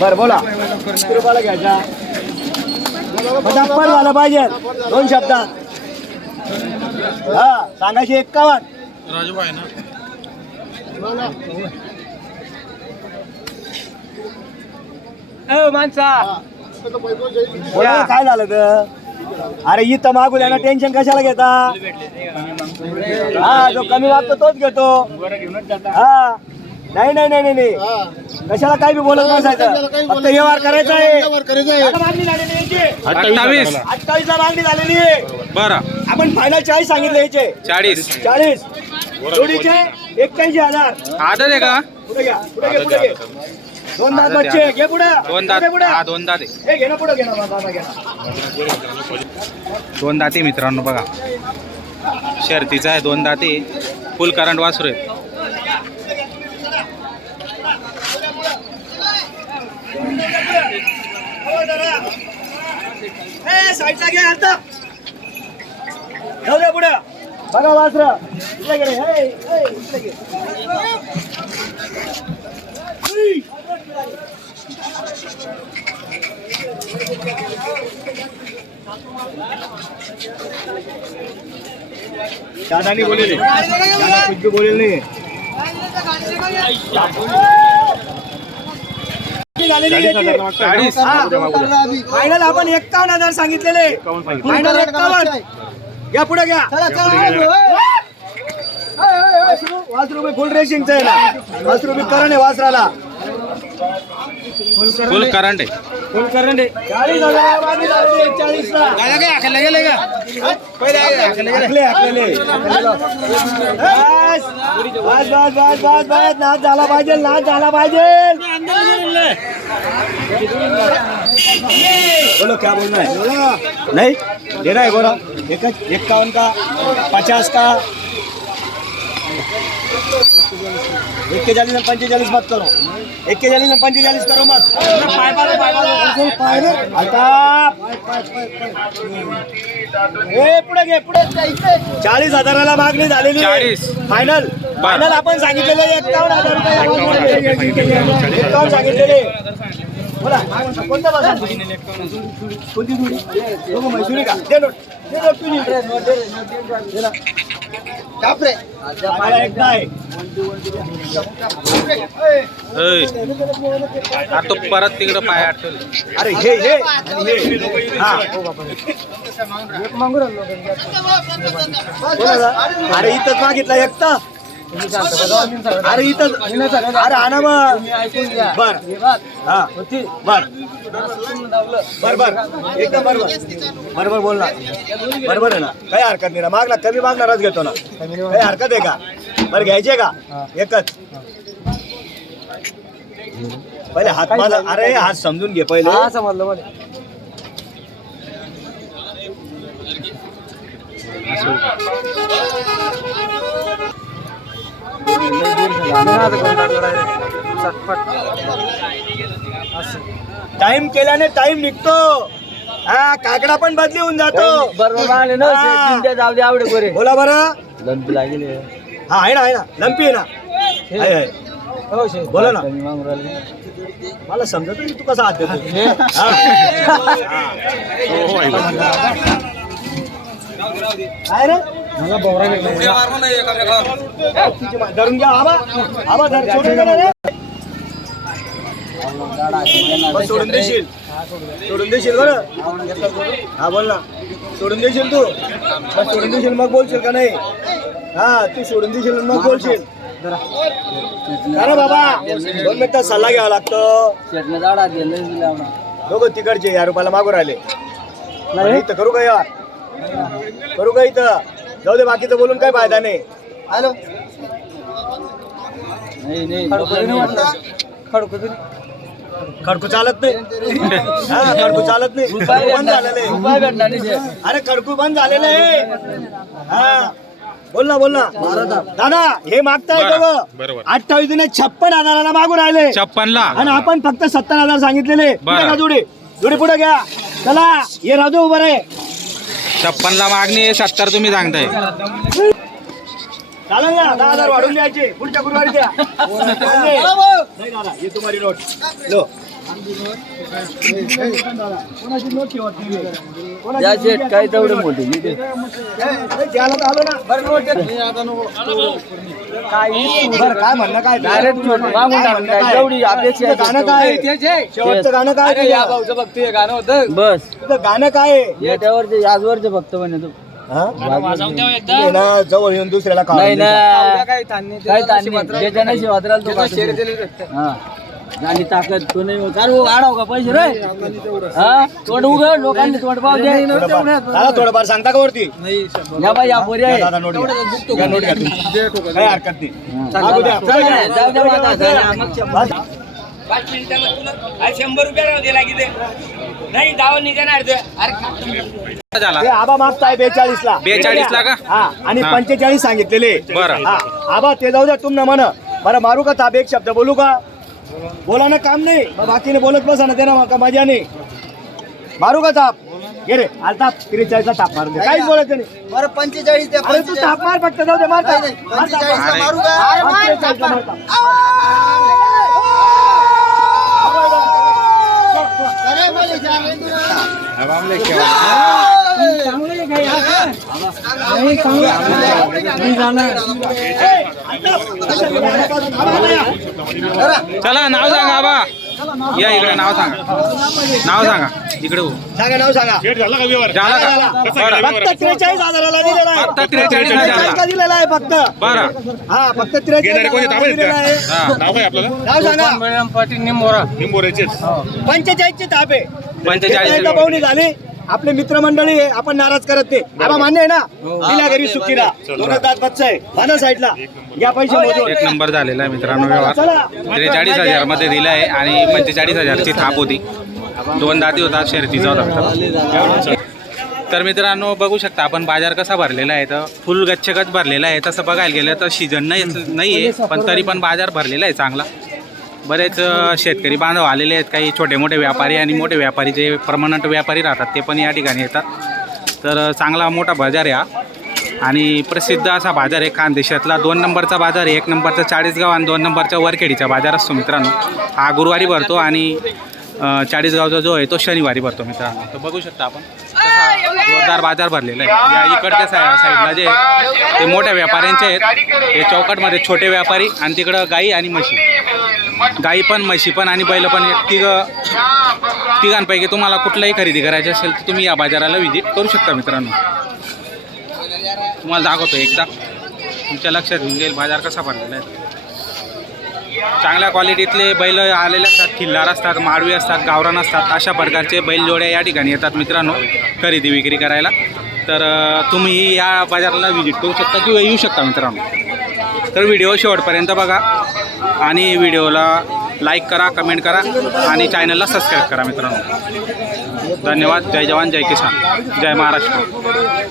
बरं बोला. किती रुपयाला घ्यायचा पटापट झालं पाहिजे. दोन शब्दात. हा सांगायचे एक्कावन्न. राजू आहे ना? बोला काय झालं तर अरे इथं मागू द्या ना टेन्शन कशाला घेता? हा जो कमी मागतो तोच घेतो. हा. नाही नाही नाही नाही नाही. कशाला काय बी बोलत बसायचं फक्त व्यवहार करायचा आहे. आता मागणी झालेली आहे याची. अठ्ठावीस. अठ्ठावीस ला मागणी झालेली आहे. बरं. आपण फायनल चाळीस सांगितले याचे. चाळीस. चाळीस. जोडीचे एक्क्याऐंशी हजार. आदत आहे का? पुढे घ्या पुढे घे पुढे घे. दोन दात बच्चे घे पुढे. दोन दात. पुढे. हा दोन दात आहे. हे घे ना पुढे घे ना दादा घे ना. दोन दाते मित्रांनो बघा. शर्तीचा आहे दोन दाते. फुल करंट वासरू आहे. साईडला घे आता जाऊ दे पुढे बघा वासर इकडे घे रे. हे, हे, इकडे घे. दादानी बोलेले दादा कुछ भी बोलेल नाही चाळीस फायनल आपण एक्कावन्न हजार सांगितलेले. फायनल एक्कावन्न घ्या पुढे घ्या. वास रुपये फुल रेसिंगचं आहे ना. वास रुपये करण आहे वासराला. फुल करंट आहे फुल आहे चाळीस हजार हाकले, हाकलेले. बस, बस, बस, बस, बस, बस. नाच झाला पाहिजे नाच झाला पाहिजे. बोलो क्या बोलना है? नहीं दे रहा है बोलो. एक इक्यावन का पचास का एक के चालीस में पंचेचालीस मत करो एक के चालीस में पंचेचालीस करो मत पुढे घे पुढे. चाळीस हजाराला मागणी झालेली आहे. 40. फायनल फायनल आपण सांगितलेलं एक्कावन्न हजार रुपये एक्कावन्न सांगितलेले बोला कोणता बाजार कोणती म्हैसूर का? दे नोट. दे नोट तुझी. आता तो परत तिकडं पाय आठवलं अरे हे हे. अरे इथंच मागितला एकटा. अरे इथं अरे आणा बर. हा. बर. बर बर. एकदम बरोबर बरोबर बोल ना बरोबर आहे ना? काही हरकत नाही ना. मागला कमी मागणारच घेतो ना. काही हरकत आहे का? बरं घ्यायचे का? एकच. पहिले हात माझा अरे हात समजून घे पहिले. समजलं मला टाइम केल्याने टाइम निघतो. हा काकडा पण बदली होऊन जातो. बरोबर आले ना. चिंध्या जाऊ दे आवडे बरे बोला बरं. लंपी लागेल. हा आहे ना आहे ना. लंपी आहे ना. आहे, आहे. हो बोला ना. कमी मागून राहिले. मला समजत नाही तू कसा हात देतो हा. काय रे धरून घ्या आबा. आबा धर सोडून सोडून देशील. सोडून देशील बरं. हा बोल ना. सोडून देशील तू? सोडून देशील मग बोलशील का नाही? हा तू सोडून देशील मग बोलशील. अरे बाबा. दोन मिनिटात सल्ला घ्यावा लागतो. दोघं तिकडचे या रुपयाला मागून राहिले. इथं करू का यार करू का इथं? जाऊ दे बाकीचं बोलून काय फायदा नाही. हॅलो. नाही नाही लोकं नाही. खडकं चालत नाही. हा खडकू चालत नाही. खडकू बंद झालेलं आहे. अरे खडकू बंद झालेलं आहे. हा. बोल ना बोल ना. दादा हे मागताय बरोबर. अठ्ठावीस जुने छप्पन हजाराला मागून राहिले. छप्पनला? आणि आपण फक्त सत्तर हजार सांगितलेले. पुढे बरं. घ्या जोडी? जोडी पुढे घ्या. चला ये राजू उभं रे. छप्पनला मागणी आहे सत्तर तुम्ही सांगताय. चालेल ना दहा हजार वाढून द्यायचे. पुढच्या गुरुवारी द्या. नोट. लो. या शेट काय तेवढे मोठे काय काय म्हणणं काय डायरेक्ट मागून टाकून काय तेवढी अपेक्षा. गाणं काय? शेवटचं गाणं काय तुझं? भाऊचं गाणं होतं. बस. तुझं गाणं काय? याच्यावरचे याजवरचे भक्त म्हणे तू. हा? ना जवळ येऊन दुसऱ्याला काय ज्याच्या नाही. शिवात्राला तो काढतो. हा. आणि ताकद तो नाही चालू आडाव का पैसे रे हा तोंड उघड लोकांनी तोंड पाव द्या थोडंफार दादा थोडंफार सांगता का वरती या बाई या पोरी आहे दादा नोट घ्या. घ्या नोट घ्या तुम्ही. काही हरकत नाही हा. मागू द्या. चला, जाऊ द्या आता, चला, मग शंभर. बस. पाच मिनिटामध्ये तुला आज शंभर रुपये राहू दे नाही दावा निघणार ते. अरे झाला हे आबा मागताय बेचाळीस ला 42 ला का? हा आणि हा. पंचेचाळीस सांगितलेले बरं. हा आबा ते जाऊ द्या तुम म्हण बरं मारू का ताप एक शब्द बोलू का बोला ना काम नाही. बाकीने बोलत बसा ना ते ना का मजा नाही मारू का ताप? घे रे. आल ताप. त्रेचाळीसला ताप मारून दे. काहीच बोलायचं नाही. बरं पंचेचाळीस द्या अरे तू ताप मार फक्त जाऊ दे मार ताप. मार ताप. पंचेचाळीसला मारू का? अरे मार ताप, मार ताप. चला नाव सांगा बा या इकडे नाव सांगा. नाव सांगा. इकडे हो. सांगा नाव सांगा. झाला का बरं. फक्त त्रेचाळीस हजाराला दिलेला आहे. फक्त 43 हजाराला. 43 का दिलेला आहे फक्त. बरं. हा फक्त त्रेचाळीस हजाराला दिलेला आहे. हा. नाव काय आपल्याला नाव सांगा. पाटील निंबोरा. निंबोऱ्याचेच. पंचेचाळीसचे ताप आहे पंचेचाळीस झाली. आपले मित्रमंडळी आहे आपण नाराज करत नाही. आबा मान्य आहे ना? दिल्या घरी सुखीला दोन तास बच्चा आहे. माना साईडला. घ्या पैसे मोजून. एक नंबर झालेला आहे मित्रांनो व्यवहार. त्रेचाळीस हजारमध्ये दिला आहे आणि पंचेचाळीस हजारची थाप होती. दोन दाती होता शर्तीचा होता. मित्रांनो. तर मित्रांनो बघू शकता आपण बाजार कसा भरलेला आहे. तर फुल गच्चगच भरलेला आहे. तसं बघायला गेलं तर सीझन नाही नाही आहे पण तरी पण बाजार भरलेला आहे चांगला. बरेच शेतकरी बांधव आलेले आहेत. काही छोटे मोठे व्यापारी आणि मोठे व्यापारी जे परमनंट व्यापारी राहतात ते पण या ठिकाणी येतात. तर चांगला मोठा बाजार आहे आणि प्रसिद्ध असा बाजार आहे खानदेशातला. दोन नंबरचा बाजार आहे. एक नंबरचा चाळीसगाव आणि दोन नंबरचा वरखेडीचा बाजार असतो मित्रांनो. हा गुरुवारी भरतो आणि चाळीसगावचा जो आहे तो शनिवारी भरतो मित्रांनो. तर बघू शकता आपण जोरदार बाजार भरलेला आहे. या इकडच्या साय साईडला जे आहे, ते मोठ्या व्यापाऱ्यांचे आहेत. हे चौकटमध्ये छोटे व्यापारी आणि तिकडं गाई आणि म्हशी. गाई पण म्हशी पण आणि बैल पण तिघ तिघांपैकी तुम्हाला कुठलाही खरेदी करायची असेल तर तुम्ही या बाजाराला व्हिजिट करू शकता मित्रांनो. तुम्हाला दाखवतो एकदा. तुमच्या लक्षात घेऊन जाईल बाजार कसा भरलेला आहे. चांगल्या क्वालिटीतले बैल आलेले असतात खिल्लार असतात माडवी असतात गावरान असतात अशा प्रकारचे बैलजोड्या या ठिकाणी येतात मित्रांनो खरेदी विक्री करायला. तर तुम्ही या बाजाराला व्हिजिट करू शकता किंवा येऊ शकता मित्रांनो. तर व्हिडिओ शेवटपर्यंत बघा. आणि व्हिडिओला लाईक करा कमेंट करा आणि चॅनलला सबस्क्राईब करा मित्रांनो. धन्यवाद. जय जवान जय किसान. जय महाराष्ट्र.